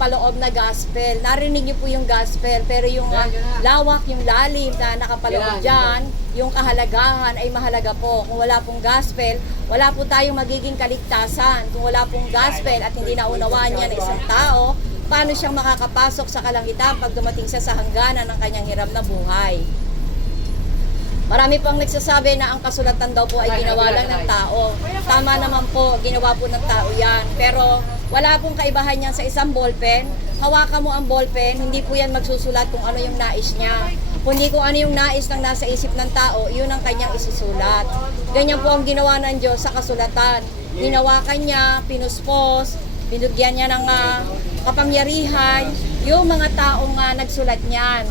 nakapaloob na gospel. Narinig niyo po yung gospel, pero yung lawak, yung lalim na nakapaloob dyan, yung kahalagahan ay mahalaga po. Kung wala pong gospel, wala po tayong magiging kaligtasan. Kung wala pong gospel at hindi naunawaan niya ng isang tao, paano siyang makakapasok sa kalangitan pag dumating siya sa hangganan ng kanyang hiram na buhay? Marami pang nagsasabi na ang kasulatan daw po ay ginawa lang ng tao. Tama naman po, ginawa po ng tao yan. Pero wala pong kaibahan yan sa isang ballpen. Hawakan mo ang ballpen, hindi po yan magsusulat kung ano yung nais niya. Kundi kung ano yung nais ng nasa isip ng tao, yun ang kanyang isusulat. Ganyan po ang ginawa ng Diyos sa kasulatan. Hinawakan niya, pinuspos, binigyan niya ng kapangyarihan, yung mga taong nagsulat niyan.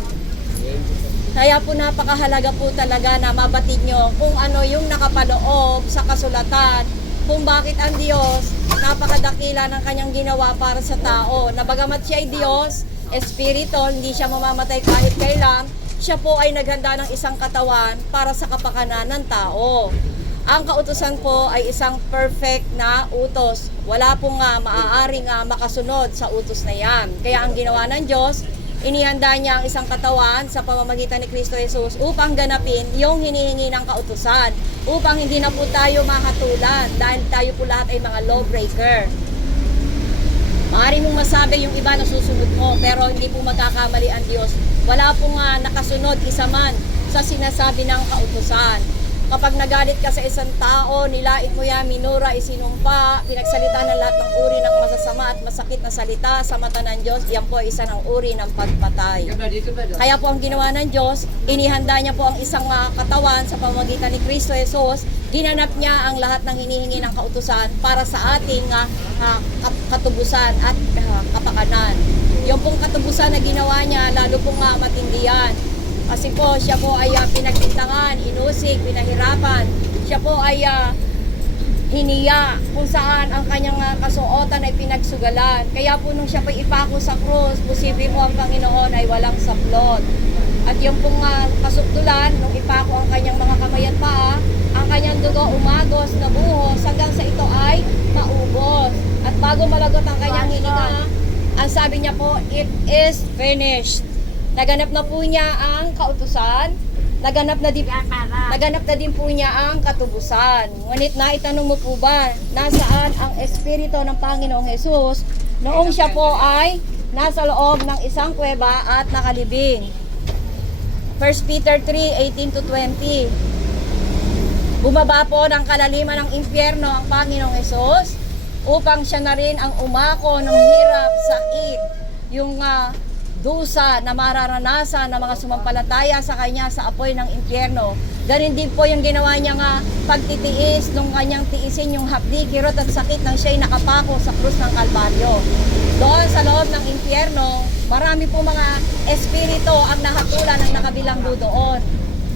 Kaya po napakahalaga po talaga na mabatid nyo kung ano yung nakapaloob sa kasulatan, kung bakit ang Diyos napakadakila ng kanyang ginawa para sa tao. Na bagamat siya ay Diyos, Espiritu, hindi siya mamamatay kahit kailan, siya po ay naghanda ng isang katawan para sa kapakanan ng tao. Ang kautusan po ay isang perfect na utos. Wala pong maaaring makasunod sa utos na yan. Kaya ang ginawa ng Diyos, inihanda niya ang isang katawan sa pamamagitan ni Kristo Jesus upang ganapin yung hinihingi ng kautusan, upang hindi na po tayo mahatulan dahil tayo po lahat ay mga lawbreaker. Maaari mong masabi yung iba na susunod mo, pero hindi po magkakamali ang Diyos. Wala pong nakasunod isa man sa sinasabi ng kautusan. Kapag nagalit ka sa isang tao, nilait mo yan, minura, isinumpa, pinagsalita ng lahat ng uri ng masasama at masakit na salita sa mata ng Diyos, yan po isa ng uri ng pagpatay. Kaya po ang ginawa ng Diyos, inihanda niya po ang isang katawan sa pamamagitan ni Kristo Jesus, ginanap niya ang lahat ng hinihingi ng kautusan para sa ating katubusan at kapakanan. Yung pong katubusan na ginawa niya, lalo pong matindi yan. Kasi po, siya po ay pinagbintangan, inusig, pinahirapan. Siya po ay hiniya kung saan ang kanyang kasuotan ay pinagsugalan. Kaya po nung siya po ipako sa krus, posible mo ang Panginoon ay walang saplot. At yung pong kasukdulan, nung ipako ang kanyang mga kamay at paa, ang kanyang dugo umagos na buhos hanggang sa ito ay maubos. At bago malagot ang kanyang hininga, ang sabi niya po, it is finished. Naganap na po niya ang kautusan, naganap na din po niya ang katubusan. Ngunit naitanong mo po ba, nasaan ang Espiritu ng Panginoong Jesus noong siya po ay nasa loob ng isang kuweba at nakalibing? 1 Peter 3:18-20. Bumaba po ng kalaliman ng impyerno ang Panginoong Jesus upang siya na rin ang umako ng hirap, sakit, yung dusa na mararanasan ng mga sumampalataya sa kanya sa apoy ng impyerno. Ganun din po yung ginawa niya pagtitiis nung kanyang tiisin yung hapdi, kirot at sakit nang siya'y nakapako sa krus ng Kalbaryo. Doon sa loob ng impyerno, marami po mga espiritu ang nahatulan ng nakabilanggo doon.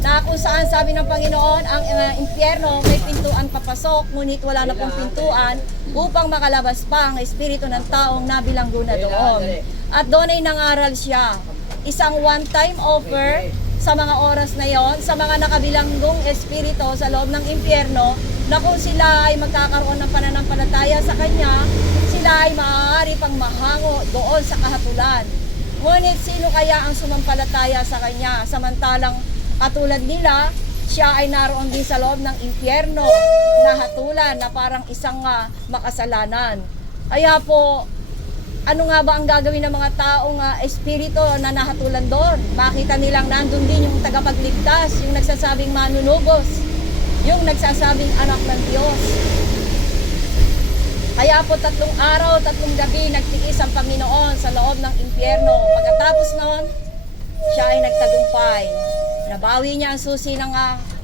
Na kung saan sabi ng Panginoon, ang impyerno may pintuan papasok, ngunit wala na pong pintuan upang makalabas pa ang espiritu ng taong nabilanggo na doon. At doon ay nangaral siya, isang one-time offer sa mga oras na yon sa mga nakabilanggong espiritu sa loob ng impyerno, na kung sila ay magkakaroon ng pananampalataya sa kanya, sila ay maaari pang mahango doon sa kahatulan. Ngunit sino kaya ang sumampalataya sa kanya samantalang katulad nila, siya ay naroon din sa loob ng impyerno na hatulan na parang isang makasalanan. Kaya po, ano nga ba ang gagawin ng mga taong espiritu na nahatulan doon? Makita nilang nandun din yung tagapagligtas, yung nagsasabing manunubos, yung nagsasabing anak ng Diyos. Kaya po 3 araw, 3 gabi nagtiis ang Panginoon sa loob ng impyerno. Pagkatapos noon, siya ay nagtagumpay. Nabawi niya ang susi ng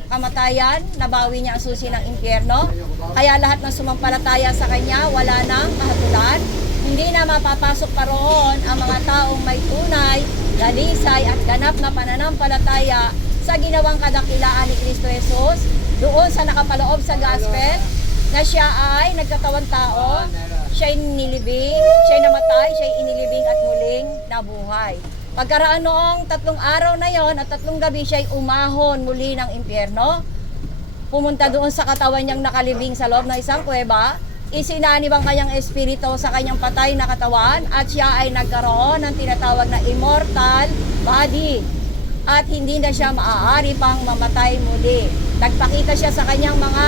kamatayan, nabawi niya ang susi ng impyerno. Kaya lahat ng sumampalataya sa kanya, wala nang kahatulan. Hindi na mapapasok pa roon ang mga taong may tunay, dalisay at ganap na pananampalataya sa ginawang kadakilaan ni Kristo Jesus, doon sa nakapaloob sa gospel, na siya ay nagkatawang tao, siya ay nilibing, siya ay namatay, siya ay inilibing at muling nabuhay. Pagkaraan noong 3 araw na yon at 3 gabi, siya ay umahon muli ng impyerno, pumunta doon sa katawan niyang nakalibing sa loob ng isang kuweba, isinanib ang kanyang espiritu sa kanyang patay na katawan at siya ay nagkaroon ng tinatawag na immortal body at hindi na siya maaari pang mamatay muli. Nagpakita siya sa kanyang mga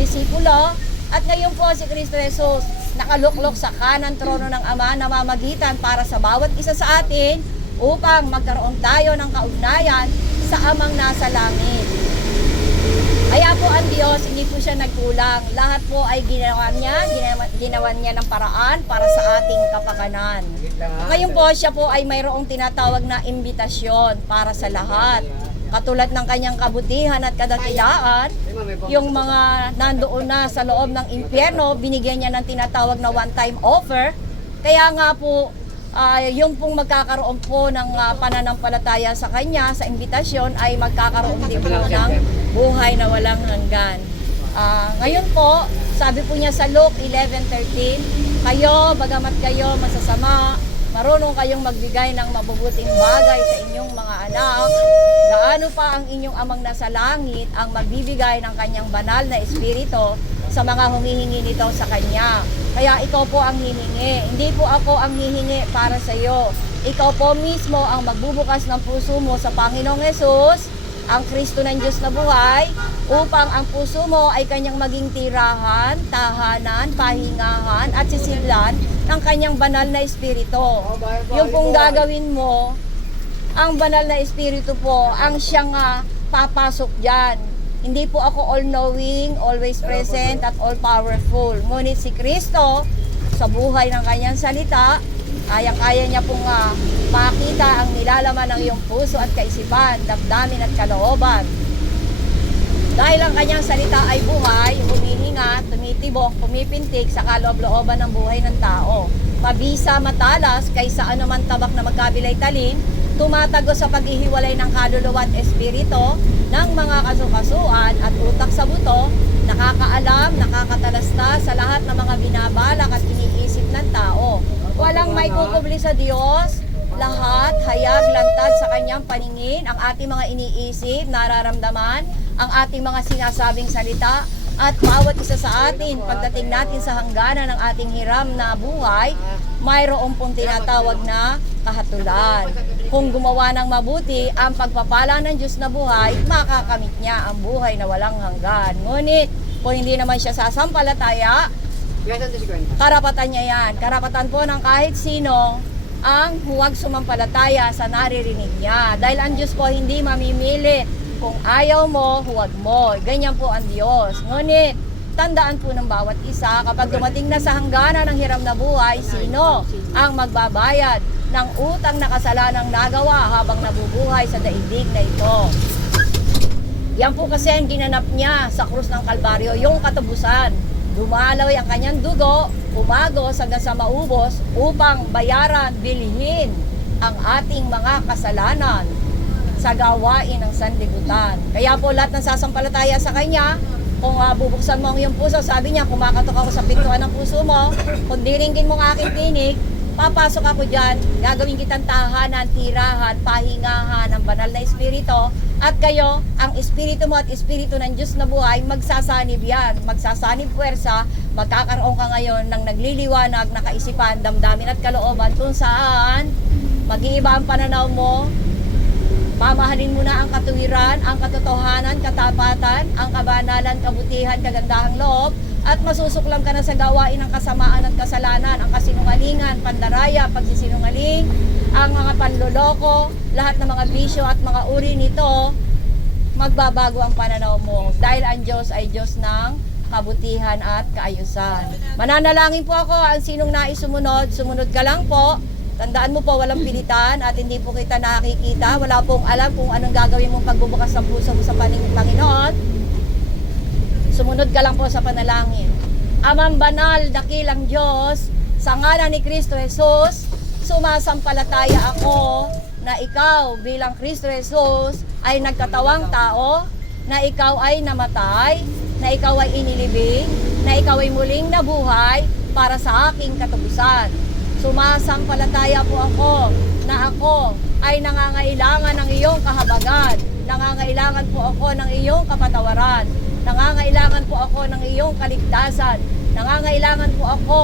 disipulo at ngayon po si Kristo Jesus nakaluklok sa kanan trono ng Ama, namamagitan para sa bawat isa sa atin upang magkaroon tayo ng kaugnayan sa Amang nasa langit. Kaya po ang Diyos, hindi po siya nagkulang. Lahat po ay ginawa niya ng paraan para sa ating kapakanan. Ngayon po, siya po ay mayroong tinatawag na imbitasyon para sa lahat. Katulad ng kanyang kabutihan at kadakilaan, yung mga nandoon na sa loob ng impyerno, binigyan niya ng tinatawag na one-time offer. Kaya nga po, yung pong magkakaroon po ng pananampalataya sa kanya, sa imbitasyon, ay magkakaroon din po ng buhay na walang hanggan. Ngayon po, sabi po niya sa Luke 11:13, kayo, bagamat kayo masasama, marunong kayong magbigay ng mabubuting bagay sa inyong mga anak, gaano pa ang inyong Amang nasa langit ang magbibigay ng kanyang banal na espiritu sa mga humihingi nito sa kanya. Kaya ikaw po ang hihingi, hindi po ako ang hihingi para sa iyo. Ikaw po mismo ang magbubukas ng puso mo sa Panginoong Hesus, ang Kristo ng Diyos na buhay, upang ang puso mo ay kanyang maging tirahan, tahanan, pahingahan at sisidlan ng kanyang banal na espiritu. Yung pong gagawin mo, ang banal na espiritu po, ang siyang papasok dyan. Hindi po ako all-knowing, always present at all-powerful. Ngunit si Kristo, sa buhay ng kanyang salita, kaya niya pong makita ang nilalaman ng iyong puso at kaisipan, damdamin at kalooban. Dahil ang kanyang salita ay buhay, humihinga, tumitibok, pumipintik sa kaloob-looban ng buhay ng tao. Mabisa, matalas, kaysa anuman tabak na magkabilay talim, tumatago sa paghihiwalay ng kaluluwa at espiritu, ng mga kasukasuan at utak sa buto, nakakaalam, nakakatalasta sa lahat ng mga binabalak at iniisip ng tao. Walang may kukubli sa Diyos, lahat hayag lantad sa kanyang paningin, ang ating mga iniisip, nararamdaman, ang ating mga sinasabing salita, at bawat isa sa atin, pagdating natin sa hangganan ng ating hiram na buhay, mayroon pong tinatawag na kahatulan. Kung gumawa ng mabuti, ang pagpapala ng Diyos na buhay, makakamit niya ang buhay na walang hanggan. Ngunit, kung hindi naman siya sasampalataya, karapatan niya yan. Karapatan po ng kahit sino ang huwag sumampalataya sa naririnig niya. Dahil ang Diyos po hindi mamimili. Kung ayaw mo, huwag mo. Ganyan po ang Diyos. Ngunit, tandaan po ng bawat isa, kapag dumating na sa hangganan ng hiram na buhay, sino ang magbabayad ng utang na kasalanang nagawa habang nabubuhay sa daigdig na ito? Yan po kasi ang ginanap niya sa krus ng Kalbaryo, yung katubusan. Dumalaw ang kanyang dugo, umagos hanggang sa maubos upang bayaran, bilhin ang ating mga kasalanan sa gawain ng sanlibutan. Kaya po lahat ng sasampalataya sa kanya, kung bubuksan mo ang iyong puso, sabi niya, kumakatok ako sa pintuan ng puso mo, kung diringgin mo ang aking tinig, papasok ako dyan, gagawin kitang tahanan, tirahan, pahingahan ng banal na espiritu, at kayo, ang espiritu mo at espiritu ng Diyos na buhay, magsasanib yan, magsasanib puwersa, magkakaroon ka ngayon ng nagliliwanag na kaisipan, damdamin at kalooban, kung saan mag-iiba ang pananaw mo, mamahalin mo na ang katuwiran, ang katotohanan, katapatan, ang kabanalan, kabutihan, kagandahang loob, at masusuklam ka na sa gawain ng kasamaan at kasalanan, ang kasinungalingan, pandaraya, pagsisinungaling, ang mga panloloko, lahat ng mga bisyo at mga uri nito, magbabago ang pananaw mo. Dahil ang Diyos ay Diyos ng kabutihan at kaayusan. Mananalangin po ako, ang sinong nais sumunod, sumunod ka lang po. Tandaan mo po, walang pilitan at hindi po kita nakikita. Wala pong alam kung anong gagawin mong pagbubukas ng puso mo sa Panginoon. Sumunod ka lang po sa panalangin. Amang banal, dakilang Diyos, sa ngalan ni Kristo Jesus, sumasampalataya ako na ikaw bilang Kristo Jesus ay nagkatawang tao, na ikaw ay namatay, na ikaw ay inilibing, na ikaw ay muling nabuhay para sa aking katubusan. Sumasampalataya po ako na ako ay nangangailangan ng iyong kahabagan, nangangailangan po ako ng iyong kapatawaran, nangangailangan po ako ng iyong kaligtasan, nangangailangan po ako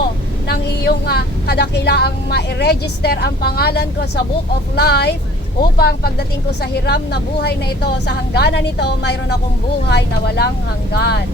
ng iyong kadakilaang ma-register ang pangalan ko sa Book of Life upang pagdating ko sa hiram na buhay na ito, sa hangganan nito, mayroon akong buhay na walang hanggan.